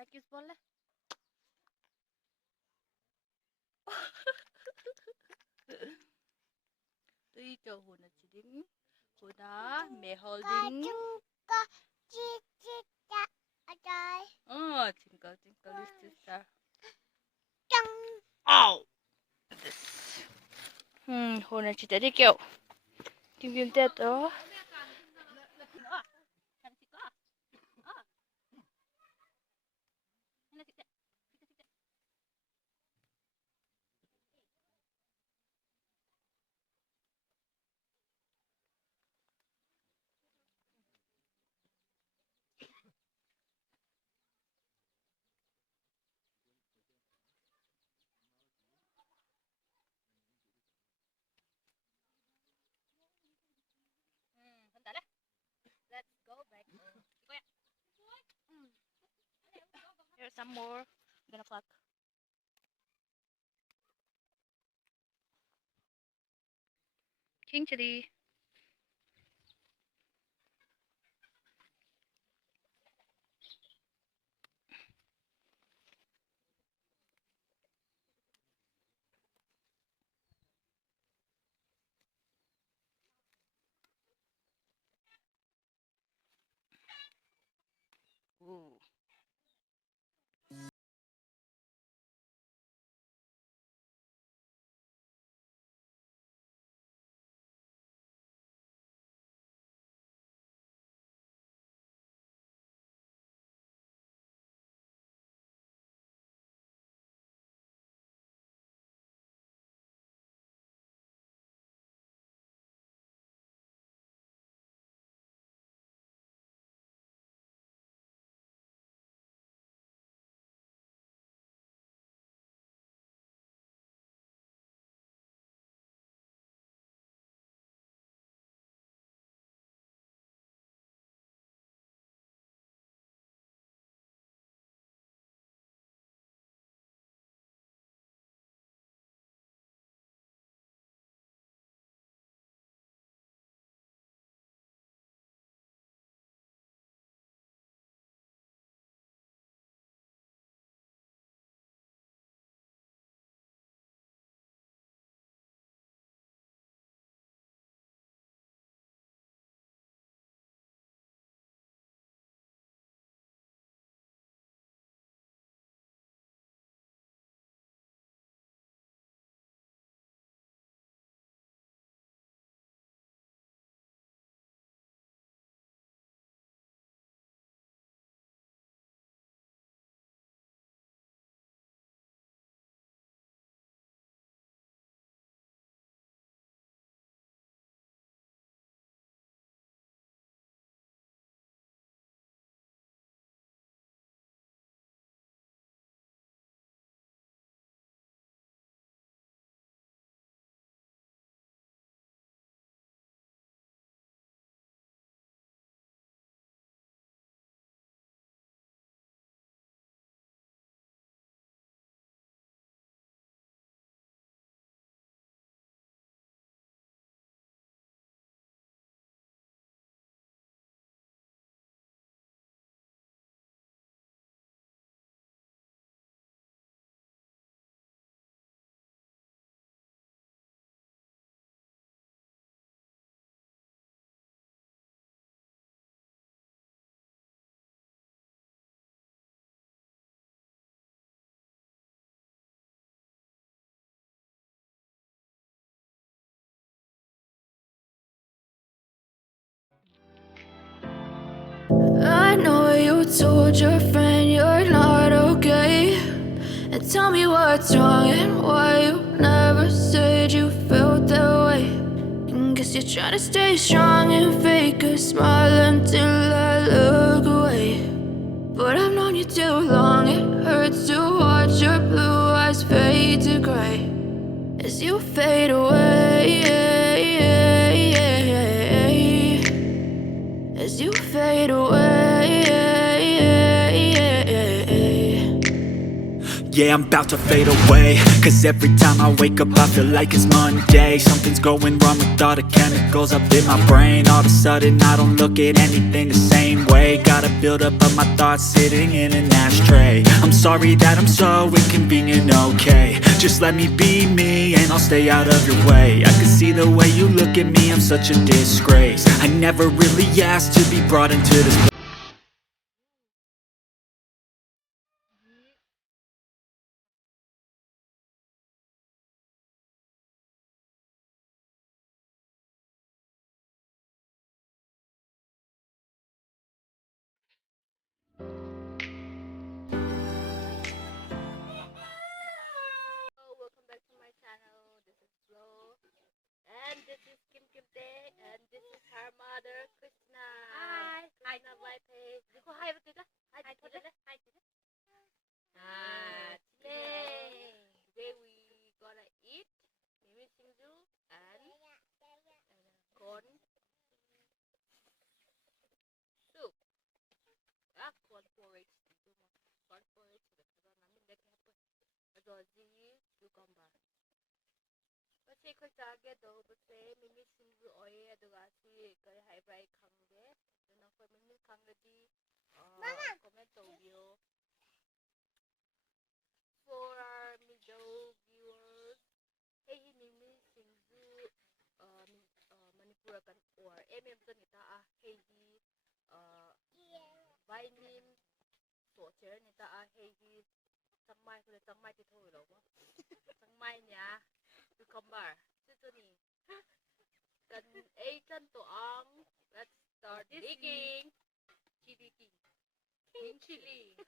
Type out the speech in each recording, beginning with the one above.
Herkes boleh. Tuy cầu hồn là chỉ đến hồi đó mẹ holding. Oh, twinkle twinkle little star. Oh. This. Hồn là chỉ đến kiểu tìm kiếm tết đó. Let's go back. Here's some more. I'm gonna pluck. King chili. Ooh. I know you told your friend you're not okay, and tell me what's wrong and why you never said you felt that way. And guess you're trying to stay strong and fake a smile until I look away. But I've known you too long, it hurts to watch your blue eyes fade to gray as you fade away, as you fade away. Yeah, I'm about to fade away. Cause every time I wake up I feel like it's Monday. Something's going wrong with all the chemicals up in my brain. All of a sudden I don't look at anything the same way. Gotta build up of my thoughts sitting in an ashtray. I'm sorry that I'm so inconvenient, okay. Just let me be me and I'll stay out of your way. I can see the way you look at me, I'm such a disgrace. I never really asked to be brought into this place. Welcome back to my channel. This is Flo, and this is Kim Kim Tae, and this is her mother, Krishna. Hi, Krishna my page. Dekho hi बोल देगा. Hi, hi, hi. Today we gonna eat mimi singju and corn soup. Corn porridge. Corn porridge. Rosie cucumber. Kasi ko jage do bose mimi singju oye aduga si kare hai brai khangge. Duna ko mimi khangdi comment audio. For our middle viewers, hey mimi singju Manipur kan or to nita hey vitamin torture nita hey Tangmai ko tangmai ti thôi lo tangmai nya cucumber ni kan kan to ang let's start digging chili chili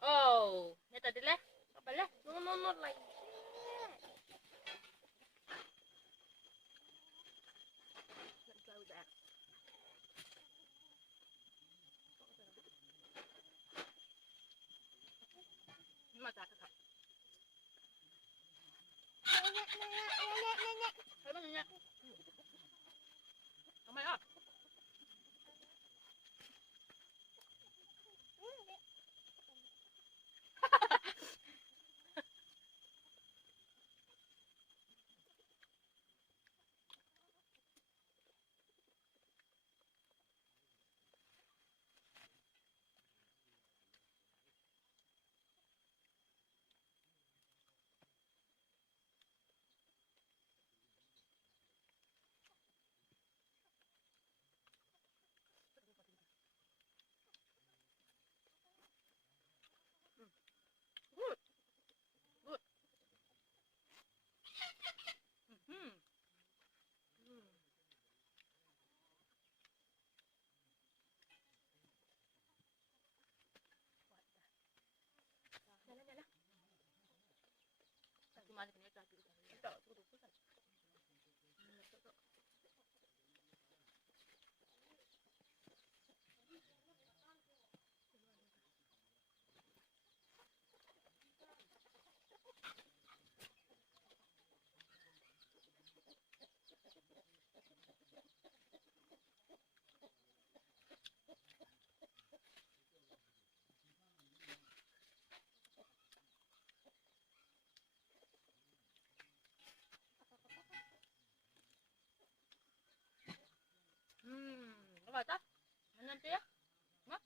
oh neta dile kapala no like let's go back mata ka Ay, man niya. Kamay ah. Good. Good. Mm-hmm. Nyala. Kasi mali kanya tadi. Kita suruh kan. Apa tak? Mana tu ya? Mak?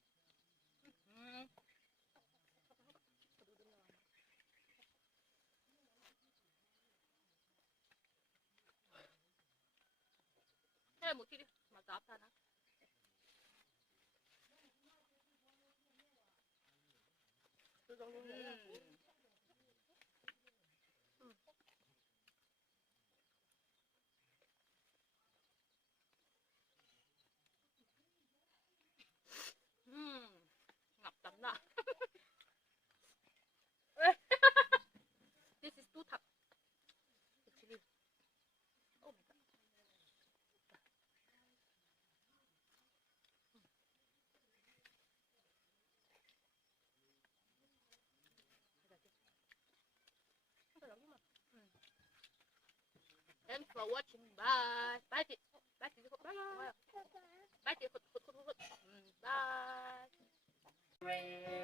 Hey, mukti di. Mata apa na? Ngập tắm na. This is too tough. Actually. Oh my god. Thanks for watching. Bye. Bye. Bye. Bye. Bye. Bye. Bye.